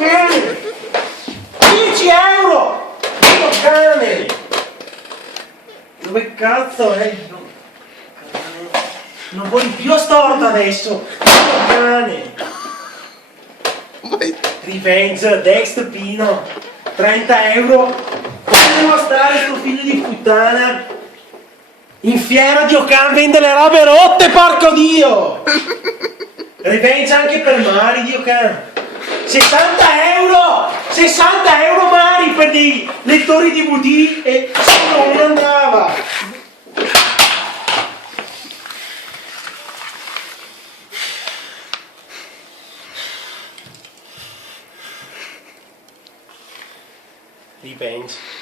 Cane! 10 euro! Cane! Dove cazzo è? Non vuoi più storta adesso! Cane! Revenge, Dex Pino! 30 euro! Come devo stare sto figlio di puttana? In fiera Diocan vende le robe rotte, porco Dio! Revenge anche per Mari, Diocan! 60 euro! 60 euro Mari per dei lettori DVD e non andava! Revenge.